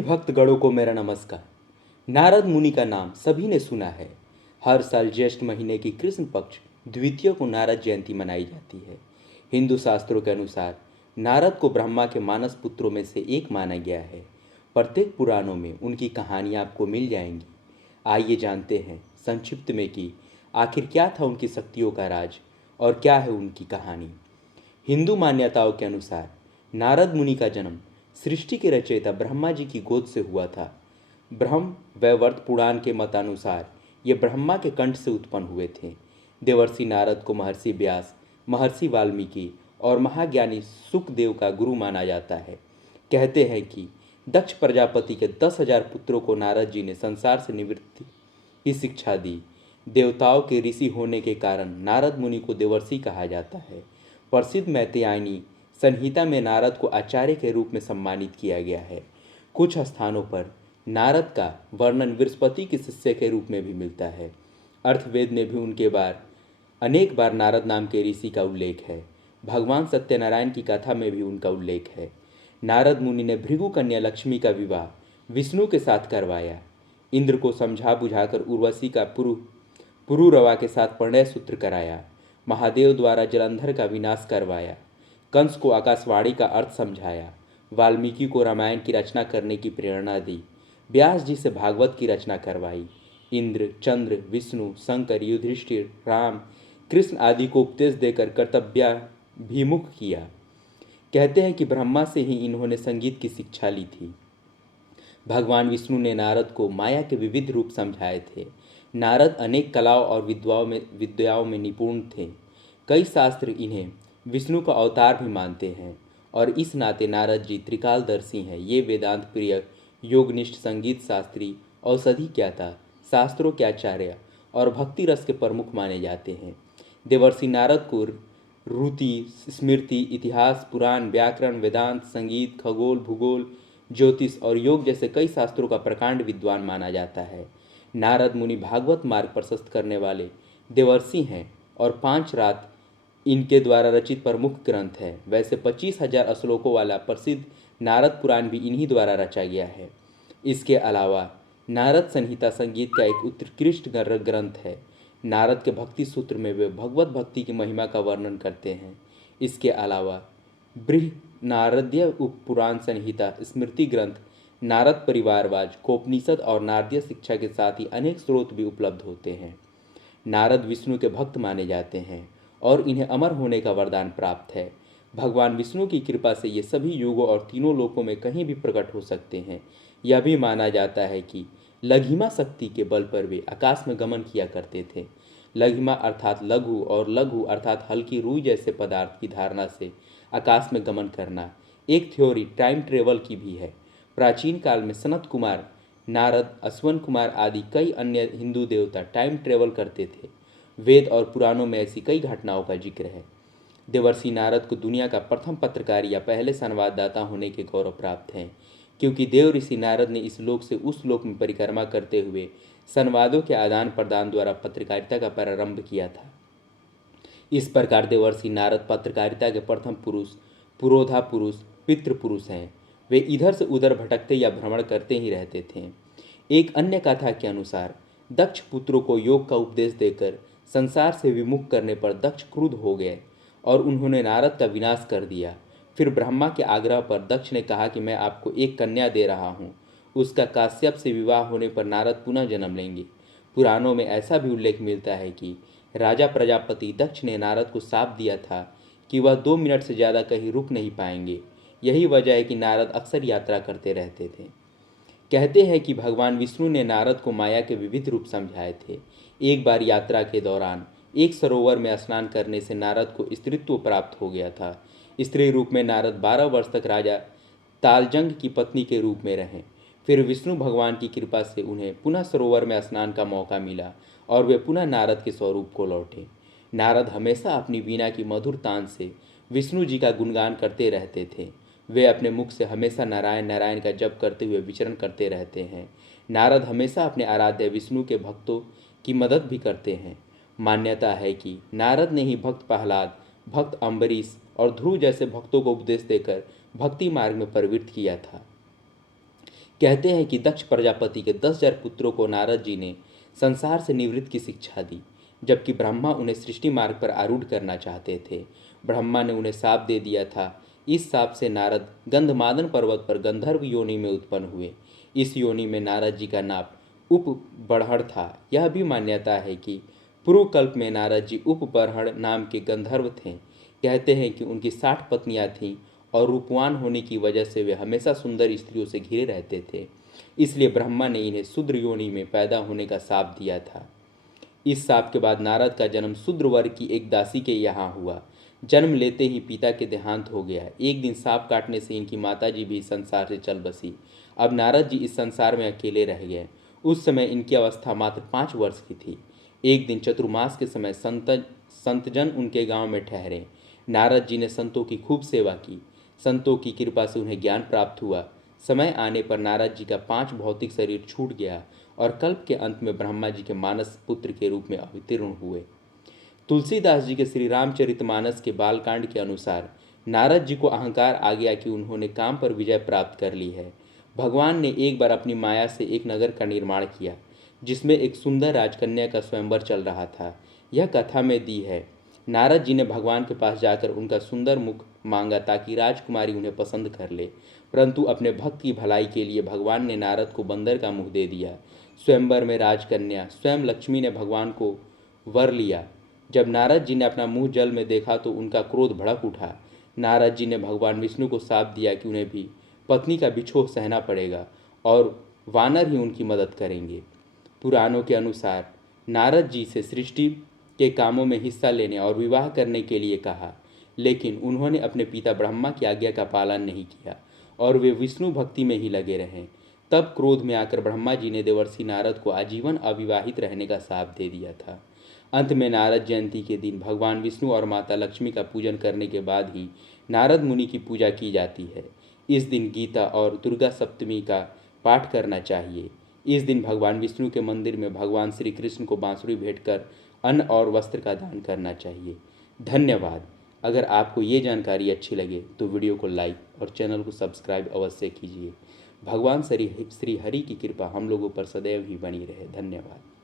भक्तगणों को मेरा नमस्कार। नारद मुनि का नाम सभी ने सुना है। हर साल ज्येष्ठ महीने की कृष्ण पक्ष द्वितीय को नारद जयंती मनाई जाती है। हिंदू शास्त्रों के अनुसार नारद को ब्रह्मा के मानस पुत्रों में से एक माना गया है। प्रत्येक पुराणों में उनकी कहानियाँ आपको मिल जाएंगी। आइए जानते हैं संक्षिप्त में कि आखिर क्या था उनकी शक्तियों का राज और क्या है उनकी कहानी। हिंदू मान्यताओं के अनुसार नारद मुनि का जन्म सृष्टि के रचयिता ब्रह्मा जी की गोद से हुआ था। ब्रह्म वैवर्त पुराण के मतानुसार ये ब्रह्मा के कंठ से उत्पन्न हुए थे। देवर्षि नारद को महर्षि व्यास, महर्षि वाल्मीकि और महाज्ञानी सुखदेव का गुरु माना जाता है। कहते हैं कि दक्ष प्रजापति के 10,000 पुत्रों को नारद जी ने संसार से निवृत्ति की शिक्षा दी। देवताओं के ऋषि होने के कारण नारद मुनि को देवर्षि कहा जाता है। प्रसिद्ध मैत्रेयी संहिता में नारद को आचार्य के रूप में सम्मानित किया गया है। कुछ स्थानों पर नारद का वर्णन बृहस्पति के शिष्य के रूप में भी मिलता है। अर्थवेद में भी उनके अनेक बार नारद नाम के ऋषि का उल्लेख है। भगवान सत्यनारायण की कथा में भी उनका उल्लेख है। नारद मुनि ने भृगु कन्या लक्ष्मी का विवाह विष्णु के साथ करवाया। इंद्र को समझा बुझाकर उर्वशी का पुरुरवा के साथ प्रणय सूत्र कराया। महादेव द्वारा जलंधर का विनाश करवाया। कंस को आकाशवाणी का अर्थ समझाया। वाल्मीकि को रामायण की रचना करने की प्रेरणा दी। व्यास जी से भागवत की रचना करवाई। इंद्र, चंद्र, विष्णु, शंकर, युधिष्ठिर, राम, कृष्ण आदि को उपदेश देकर कर्तव्याभिमुख किया। कहते हैं कि ब्रह्मा से ही इन्होंने संगीत की शिक्षा ली थी। भगवान विष्णु ने नारद को माया के विविध रूप समझाए थे। नारद अनेक कलाओं और विद्याओं में निपुण थे। कई शास्त्र इन्हें विष्णु का अवतार भी मानते हैं और इस नाते नारद जी त्रिकालदर्शी हैं। ये वेदांत प्रिय, योगनिष्ठ, संगीत शास्त्री, औषधि ज्ञाता, शास्त्रों के आचार्य और भक्ति रस के प्रमुख माने जाते हैं। देवर्षि नारद को ऋति, स्मृति, इतिहास, पुराण, व्याकरण, वेदांत, संगीत, खगोल, भूगोल, ज्योतिष और योग जैसे कई शास्त्रों का प्रकांड विद्वान माना जाता है। नारद मुनि भागवत मार्ग प्रशस्त करने वाले देवर्षि हैं और 5 रात इनके द्वारा रचित प्रमुख ग्रंथ है। वैसे 25,000 श्लोकों वाला प्रसिद्ध नारद पुराण भी इन्हीं द्वारा रचा गया है। इसके अलावा नारद संहिता संगीत का एक उत्कृष्ट ग्रंथ है। नारद के भक्ति सूत्र में वे भगवत भक्ति की महिमा का वर्णन करते हैं। इसके अलावा नारदीय उपपुराण संहिता, स्मृति ग्रंथ, नारद परिवारवाज, कोपनिषद और नारदीय शिक्षा के साथ ही अनेक स्रोत भी उपलब्ध होते हैं। नारद विष्णु के भक्त माने जाते हैं और इन्हें अमर होने का वरदान प्राप्त है। भगवान विष्णु की कृपा से ये सभी युगों और तीनों लोकों में कहीं भी प्रकट हो सकते हैं। यह भी माना जाता है कि लघिमा शक्ति के बल पर वे आकाश में गमन किया करते थे। लघिमा अर्थात लघु और लघु अर्थात हल्की रुई जैसे पदार्थ की धारणा से आकाश में गमन करना एक थ्योरी टाइम ट्रेवल की भी है। प्राचीन काल में सनत कुमार, नारद, अश्वन कुमार आदि कई अन्य हिंदू देवता टाइम ट्रेवल करते थे। वेद और पुराणों में ऐसी कई घटनाओं का जिक्र है। देवर्षि नारद को दुनिया का प्रथम पत्रकार या पहले संवाददाता होने के गौरव प्राप्त हैं, क्योंकि देव ऋषि नारद ने इस लोक से उस लोक में परिक्रमा करते हुए संवादों के आदान प्रदान द्वारा पत्रकारिता का प्रारंभ किया था। इस प्रकार देवर्षि नारद पत्रकारिता के प्रथम पुरुष, पुरोधा पुरुष, पितृ पुरुष हैं। वे इधर से उधर भटकते या भ्रमण करते ही रहते थे। एक अन्य कथा के अनुसार दक्ष पुत्रों को योग का उपदेश देकर संसार से विमुख करने पर दक्ष क्रुद्ध हो गए और उन्होंने नारद का विनाश कर दिया। फिर ब्रह्मा के आग्रह पर दक्ष ने कहा कि मैं आपको एक कन्या दे रहा हूँ। उसका काश्यप से विवाह होने पर नारद पुनः जन्म लेंगे। पुराणों में ऐसा भी उल्लेख मिलता है कि राजा प्रजापति दक्ष ने नारद को शाप दिया था कि वह 2 मिनट से ज़्यादा कहीं रुक नहीं पाएंगे। यही वजह है कि नारद अक्सर यात्रा करते रहते थे। कहते हैं कि भगवान विष्णु ने नारद को माया के विविध रूप समझाए थे। एक बार यात्रा के दौरान एक सरोवर में स्नान करने से नारद को स्त्रीत्व प्राप्त हो गया था। स्त्री रूप में नारद 12 वर्ष तक राजा तालजंग की पत्नी के रूप में रहे। फिर विष्णु भगवान की कृपा से उन्हें पुनः सरोवर में स्नान का मौका मिला और वे पुनः नारद के स्वरूप को लौटे। नारद हमेशा अपनी वीणा की मधुर तान से विष्णु जी का गुणगान करते रहते थे। वे अपने मुख से हमेशा नारायण नारायण का जप करते हुए विचरण करते रहते हैं। नारद हमेशा अपने आराध्य विष्णु के भक्तों की मदद भी करते हैं। मान्यता है कि नारद ने ही भक्त प्रहलाद, भक्त अम्बरीश और ध्रुव जैसे भक्तों को उपदेश देकर भक्ति मार्ग में प्रवृत्त किया था। कहते हैं कि दक्ष प्रजापति के 10,000 पुत्रों को नारद जी ने संसार से निवृत्त की शिक्षा दी, जबकि ब्रह्मा उन्हें सृष्टि मार्ग पर आरूढ़ करना चाहते थे। ब्रह्मा ने उन्हें शाप दे दिया था। इस शाप से नारद गंधमादन पर्वत पर गंधर्व योनि में उत्पन्न हुए। इस योनि में नारद जी का नाम उपबरहण था। यह भी मान्यता है कि पूर्व कल्प में नारद जी उपबरहण नाम के गंधर्व थे। कहते हैं कि उनकी 60 पत्नियां थीं और रूपवान होने की वजह से वे हमेशा सुंदर स्त्रियों से घिरे रहते थे। इसलिए ब्रह्मा ने इन्हें शूद्र योनि में पैदा होने का शाप दिया था। इस शाप के बाद नारद का जन्म शूद्र वर्ग की एक दासी के यहाँ हुआ। जन्म लेते ही पिता के देहांत हो गया। एक दिन सांप काटने से इनकी माताजी भी संसार से चल बसी। अब नारद जी इस संसार में अकेले रह गए। उस समय इनकी अवस्था मात्र 5 वर्ष की थी। एक दिन चतुर्मास के समय संतजन उनके गांव में ठहरे। नारद जी ने संतों की खूब सेवा की। संतों की कृपा से उन्हें ज्ञान प्राप्त हुआ। समय आने पर नारद जी का 5 भौतिक शरीर छूट गया और कल्प के अंत में ब्रह्मा जी के मानस पुत्र के रूप में अवतीर्ण हुए। तुलसीदास जी के श्री रामचरितमानस के बालकांड के अनुसार नारद जी को अहंकार आ गया कि उन्होंने काम पर विजय प्राप्त कर ली है। भगवान ने एक बार अपनी माया से एक नगर का निर्माण किया, जिसमें एक सुंदर राजकन्या का स्वयंवर चल रहा था। यह कथा में दी है। नारद जी ने भगवान के पास जाकर उनका सुंदर मुख मांगा ताकि राजकुमारी उन्हें पसंद कर ले, परंतु अपने भक्त की भलाई के लिए भगवान ने नारद को बंदर का मुख दे दिया। स्वयंवर में राजकन्या स्वयं लक्ष्मी ने भगवान को वर लिया। जब नारद जी ने अपना मुंह जल में देखा तो उनका क्रोध भड़क उठा। नारद जी ने भगवान विष्णु को शाप दिया कि उन्हें भी पत्नी का बिछोह सहना पड़ेगा और वानर ही उनकी मदद करेंगे। पुराणों के अनुसार नारद जी से सृष्टि के कामों में हिस्सा लेने और विवाह करने के लिए कहा, लेकिन उन्होंने अपने पिता ब्रह्मा की आज्ञा का पालन नहीं किया और वे विष्णु भक्ति में ही लगे रहे। तब क्रोध में आकर ब्रह्मा जी ने देवर्षि नारद को आजीवन अविवाहित रहने का शाप दे दिया था। अंत में नारद जयंती के दिन भगवान विष्णु और माता लक्ष्मी का पूजन करने के बाद ही नारद मुनि की पूजा की जाती है। इस दिन गीता और दुर्गा सप्तमी का पाठ करना चाहिए। इस दिन भगवान विष्णु के मंदिर में भगवान श्री कृष्ण को बांसुरी भेंट कर अन्न और वस्त्र का दान करना चाहिए। धन्यवाद। अगर आपको ये जानकारी अच्छी लगे तो वीडियो को लाइक और चैनल को सब्सक्राइब अवश्य कीजिए। भगवान श्री हरि की कृपा हम लोगों पर सदैव ही बनी रहे। धन्यवाद।